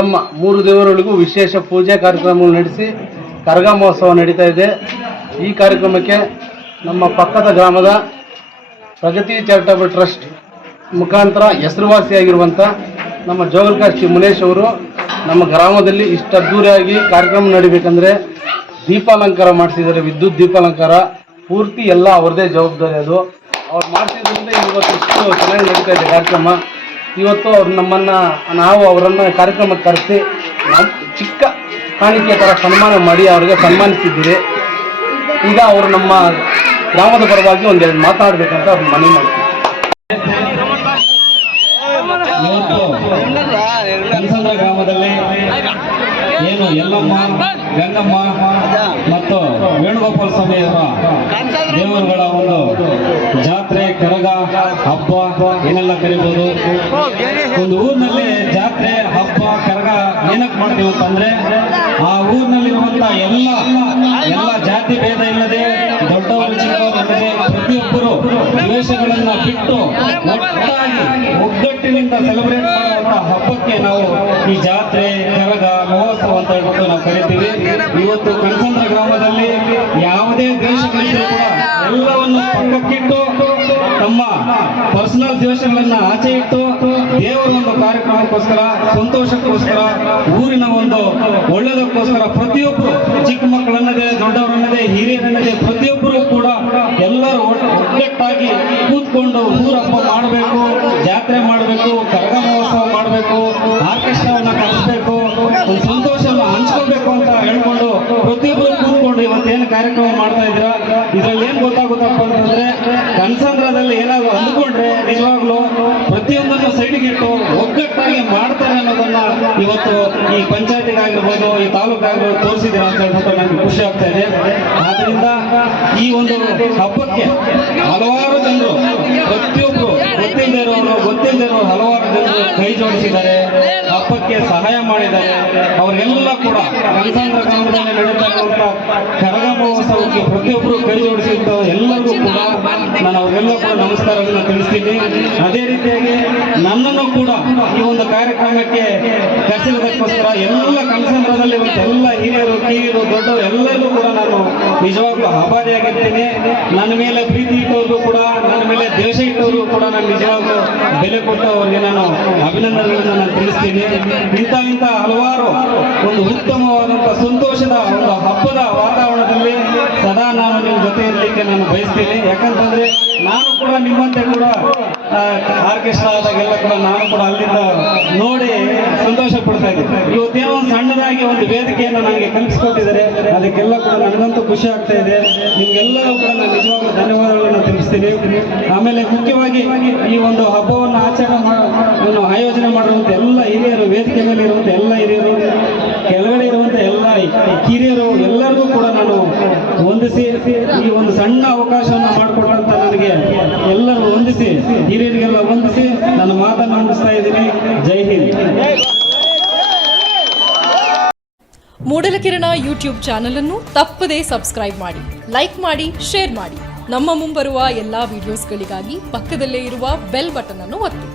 ನಮ್ಮ ಮೂರು ದೇವರುಗಳಿಗೂ ವಿಶೇಷ ಪೂಜೆ ಕಾರ್ಯಕ್ರಮವನ್ನು ನಡೆಸಿ ಕರಗ ಮಹೋತ್ಸವ ನಡೀತಾ ಇದೆ. ಈ ಕಾರ್ಯಕ್ರಮಕ್ಕೆ ನಮ್ಮ ಪಕ್ಕದ ಗ್ರಾಮದ ಪ್ರಗತಿ ಚಾರಿಟಬಲ್ ಟ್ರಸ್ಟ್ ಮುಖಾಂತರ ಹೆಸರುವಾಸಿಯಾಗಿರುವಂಥ ನಮ್ಮ ಜೋಗಲ್ಕಾರ್ ಶ್ರೀ ಮುನೇಶ್ ಅವರು ನಮ್ಮ ಗ್ರಾಮದಲ್ಲಿ ಇಷ್ಟು ಅದ್ದೂರಿಯಾಗಿ ಕಾರ್ಯಕ್ರಮ ನಡಿಬೇಕಂದ್ರೆ ದೀಪಾಲಂಕಾರ ಮಾಡಿಸಿದ್ದಾರೆ. ವಿದ್ಯುತ್ ದೀಪಾಲಂಕಾರ ಪೂರ್ತಿ ಎಲ್ಲ ಅವ್ರದ್ದೇ ಜವಾಬ್ದಾರಿ ಅದು. ಅವ್ರು ಮಾಡಿಸಿದ್ರಿಂದ ಇವತ್ತು ಚೆನ್ನಾಗಿ ನಡೀತಾ ಇದೆ ಕಾರ್ಯಕ್ರಮ. ಇವತ್ತು ಅವ್ರು ನಮ್ಮನ್ನ, ನಾವು ಅವರನ್ನ ಕಾರ್ಯಕ್ರಮಕ್ಕೆ ಕರೆಸಿ ಚಿಕ್ಕ ಕಾಣಿಕೆ ತರ ಸನ್ಮಾನ ಮಾಡಿ ಅವರಿಗೆ ಸನ್ಮಾನಿಸಿದ್ದೀರಿ. ಈಗ ಅವರು ನಮ್ಮ ಗ್ರಾಮದ ಪರವಾಗಿ ಒಂದೆರಡು ಮಾತಾಡ್ಬೇಕಂತ ಅವ್ರು ಮನವಿ ಮಾಡ್ತೀವಿ. ಗ್ರಾಮದಲ್ಲಿ ಏನು, ಎಲ್ಲಮ್ಮ, ಗಂಗಮ್ಮ ಮತ್ತು ವೇಣುಗೋಪಾಲ ಸ್ವಾಮಿಯವರ ದೇವರುಗಳ ಒಂದು ಜಾತ್ರೆ, ಕರಗ, ಹಬ್ಬ ಏನೆಲ್ಲ ಕರಿಬಹುದು ಒಂದು ಊರಿನಲ್ಲಿ ಜಾತ್ರೆ, ಹಬ್ಬ, ಕರಗ ಏನಕ್ಕೆ ಮಾಡ್ತೀವಿ ಅಂತಂದ್ರೆ, ಆ ಊರಿನಲ್ಲಿರುವಂತ ಎಲ್ಲ ಎಲ್ಲ ಜಾತಿ ಭೇದ ಇಲ್ಲದೆ, ದೊಡ್ಡವರು ಚಿಕ್ಕವರಿಲ್ಲದೆ ಪ್ರತಿಯೊಬ್ಬರು ದ್ವೇಷಗಳನ್ನ ಬಿಟ್ಟು ಒಟ್ಟಾಗಿ ಒಗ್ಗಟ್ಟಿನಿಂದ ಸೆಲೆಬ್ರೇಟ್ ಮಾಡುವಂತಹ ಹಬ್ಬಕ್ಕೆ ನಾವು ಈ ಜಾತ್ರೆ ಅಂತ ನಾವು ಕರಿತೀವಿ. ಇವತ್ತು ಕಣಸಂದ್ರ ಗ್ರಾಮದಲ್ಲಿ ಯಾವುದೇ ಕೂಡ ಎಲ್ಲವನ್ನು ಪಕ್ಕಕ್ಕಿಟ್ಟು ತಮ್ಮ ಪರ್ಸನಲ್ ದ್ವೇಷಗಳನ್ನ ಆಚೆ ಇಟ್ಟು ದೇವರ ಒಂದು ಕಾರ್ಯಕ್ರಮಕ್ಕೋಸ್ಕರ, ಸಂತೋಷಕ್ಕೋಸ್ಕರ, ಊರಿನ ಒಂದು ಒಳ್ಳೆದಕ್ಕೋಸ್ಕರ ಪ್ರತಿಯೊಬ್ಬರು ಚಿಕ್ಕ ಮಕ್ಕಳನ್ನದೇ ದೊಡ್ಡವರನ್ನದೇ ಹಿರಿಯರನ್ನದೇ ಪ್ರತಿಯೊಬ್ಬರು ಕೂಡ ಎಲ್ಲರೂ ಒಗ್ಗಟ್ಟಾಗಿ ಕೂತ್ಕೊಂಡು ಊರಪ್ಪ ಮಾಡಬೇಕು, ಜಾತ್ರೆ ಮಾಡಬೇಕು ಕರಗ ಮಹೋತ್ಸವ ಮಾಡಬೇಕು ಆರ್ಕೆಸ್ಟ್ರಾವನ್ನ ಕಲಿಸ್ಬೇಕು ಒಂದು ಸಂತೋಷವನ್ನು ಹಂಚ್ಕೋಬೇಕು ಅಂತ ಹೇಳ್ಕೊಂಡು ಪ್ರತಿಯೊಬ್ಬರು ಕೂತ್ಕೊಂಡು ಇವತ್ತೇನು ಕಾರ್ಯಕ್ರಮ ಮಾಡ್ತಾ ಇದ್ರ ಇದ್ರಲ್ಲಿ ಏನ್ ಗೊತ್ತಾಗುತ್ತಪ್ಪ ಅಂತಂದ್ರೆ, ಕನ್ಸಂದ್ರದಲ್ಲಿ ಏನಾದ್ರು ಅಂದ್ಕೊಂಡ್ರೆ ನಿಜವಾಗ್ಲೂ ಪ್ರತಿಯೊಂದನ್ನು ಸೈಡ್ಗೆ ಇಟ್ಟು ಒಗ್ಗಟ್ಟಾಗಿ ಮಾಡ್ತಾರೆ ಅನ್ನೋದನ್ನ ಇವತ್ತು ಈ ಪಂಚಾಯತಿಗಾಗಿರ್ಬೋದು, ಈ ತಾಲೂಕಾಗಿರ್ಬೋದು ತೋರಿಸಿದ್ರ ಅಂತ ಹೇಳ್ಬಿಟ್ಟು ನನಗೆ ಖುಷಿ ಆಗ್ತಾ ಇದೆ. ಆದ್ರಿಂದ ಈ ಒಂದು ಹಬ್ಬಕ್ಕೆ ಹಲವಾರು ಜನರು ಪ್ರತಿಯೊಬ್ರು ಗೊತ್ತಿಲ್ಲದೆ ಗೊತ್ತಿಲ್ಲದಿರೋ ಹಲವಾರು ಜನರು ಕೈ ಜೋಡಿಸಿದ್ದಾರೆ. ಹಬ್ಬಕ್ಕೆ ಸಹಾಯ ಮಾಡಿದ್ದಾರೆ. ಅವರೆಲ್ಲ ಕೂಡ ಕನಸಾಂಧ್ರ ಗ್ರಾಮದಲ್ಲಿ ನಡೀತಾ ಇರುವಂತಹ ಕರಗ ಮಹೋತ್ಸವಕ್ಕೆ ಪ್ರತಿಯೊಬ್ಬರು ಕೈ ಜೋಡಿಸಿದ್ದ ಎಲ್ಲರಿಗೂ ಕೂಡ ನಾನು ಅವರೆಲ್ಲ ಕೂಡ ನಮಸ್ಕಾರವನ್ನು ತಿಳಿಸ್ತೀನಿ ಅದೇ ರೀತಿಯಾಗಿ ನನ್ನನ್ನು ಕೂಡ ಈ ಒಂದು ಕಾರ್ಯಕ್ರಮಕ್ಕೆ ಕರೆಸಿರೋದಕ್ಕೋಸ್ಕರ ಎಲ್ಲ ಕನಸಂದ್ರದಲ್ಲಿ ಎಲ್ಲ ಹಿರಿಯರು, ಕಿರಿಯರು, ದೊಡ್ಡವರು ಎಲ್ಲರಿಗೂ ಕೂಡ ನಾನು ನಿಜವಾಗ್ಲೂ ಆಭಾರಿಯಾಗಿರ್ತೀನಿ. ನನ್ನ ಮೇಲೆ ಪ್ರೀತಿ ಇಟ್ಟವ್ರಿಗೂ ಕೂಡ, ನನ್ನ ಮೇಲೆ ದ್ವೇಷ ಇಟ್ಟವ್ರಿಗೂ ಕೂಡ ನಾನು ನಿಜವಾಗ್ಲೂ ಬೆಲೆ ಕೊಟ್ಟು ಅವರಿಗೆ ನಾನು ಅಭಿನಂದನೆಗಳನ್ನು ನಾನು ತಿಳಿಸ್ತೀನಿ. ಇಂಥ ಇಂಥ ಹಲವಾರು ಒಂದು ಉತ್ತಮವಾದಂಥ ಸಂತೋಷದ ಒಂದು ಹಬ್ಬದ ವಾತಾವರಣದಲ್ಲಿ ಸದಾ ನಾನು ನಿಮ್ಮ ಜೊತೆ ಇರಲಿಕ್ಕೆ ನಾನು ಬಯಸ್ತೀನಿ ಯಾಕಂತಂದ್ರೆ ನಾನು ಕೂಡ ನಿಮ್ಮಂತೆ ಕೂಡ ಆರ್ಕೆಸ್ಟ್ರಾ ಆದಾಗೆಲ್ಲ ಕೂಡ ನಾನು ಕೂಡ ಅಲ್ಲಿಂದ ನೋಡಿ ಸಂತೋಷ ಪಡ್ತಾ ಇದ್ದೀನಿ ಇವತ್ತೇನೋ ಒಂದು ಸಣ್ಣದಾಗಿ ಒಂದು ವೇದಿಕೆಯನ್ನು ನನಗೆ ಕಲ್ಪಿಸ್ಕೊಟ್ಟಿದ್ದಾರೆ. ಅದಕ್ಕೆಲ್ಲ ಕೂಡ ನನಗಂತೂ ಖುಷಿ ಆಗ್ತಾ ಇದೆ. ನಿಮ್ಗೆಲ್ಲರೂ ಕೂಡ ನಾನು ನಿಜವಾಗ್ಲೂ ಧನ್ಯವಾದಗಳನ್ನು ತಿಳಿಸ್ತೀನಿ. ಆಮೇಲೆ ಮುಖ್ಯವಾಗಿ ಈ ಒಂದು ಹಬ್ಬವನ್ನು ಆಚರಣೆ ಮಾಡೋ ಆಯೋಜನೆ ಮಾಡುವಂಥ ಎಲ್ಲ ಹಿರಿಯರು, ವೇದಿಕೆ ಮೇಲೆ ಇರುವಂಥ ಎಲ್ಲ ಹಿರಿಯರು, ಕೆಳಗಡೆ ಇರುವಂಥ ಎಲ್ಲ ಹಿರಿಯರು ಎಲ್ಲರಿಗೂ ಕೂಡ ನಾನು ವಂದಿಸಿ ಈ ಒಂದು ಸಣ್ಣ ಅವಕಾಶವನ್ನು ಮಾಡಿಕೊಟ್ಟಂತ ನನಗೆ ಎಲ್ಲರೂ ವಂದಿಸಿ, ಹಿರಿಯರಿಗೆಲ್ಲ ವಂದಿಸಿ ನನ್ನ ಮಾತನ್ನು ಹೊಂದಿಸ್ತಾ ಇದ್ದೀನಿ. ಜೈ ಹಿಂದ್. ಮೂಡಲಕಿರಣ ಯೂಟ್ಯೂಬ್ ಚಾನೆಲ್ ಅನ್ನು ತಪ್ಪದೇ ಸಬ್ಸ್ಕ್ರೈಬ್ ಮಾಡಿ, ಲೈಕ್ ಮಾಡಿ, ಶೇರ್ ಮಾಡಿ. ನಮ್ಮ ಮುಂಬರುವ ಎಲ್ಲಾ ವಿಡಿಯೋಸ್ಗಳಿಗಾಗಿ ಪಕ್ಕದಲ್ಲೇ ಇರುವ ಬೆಲ್ ಬಟನ್ ಅನ್ನು ಒತ್ತಿ.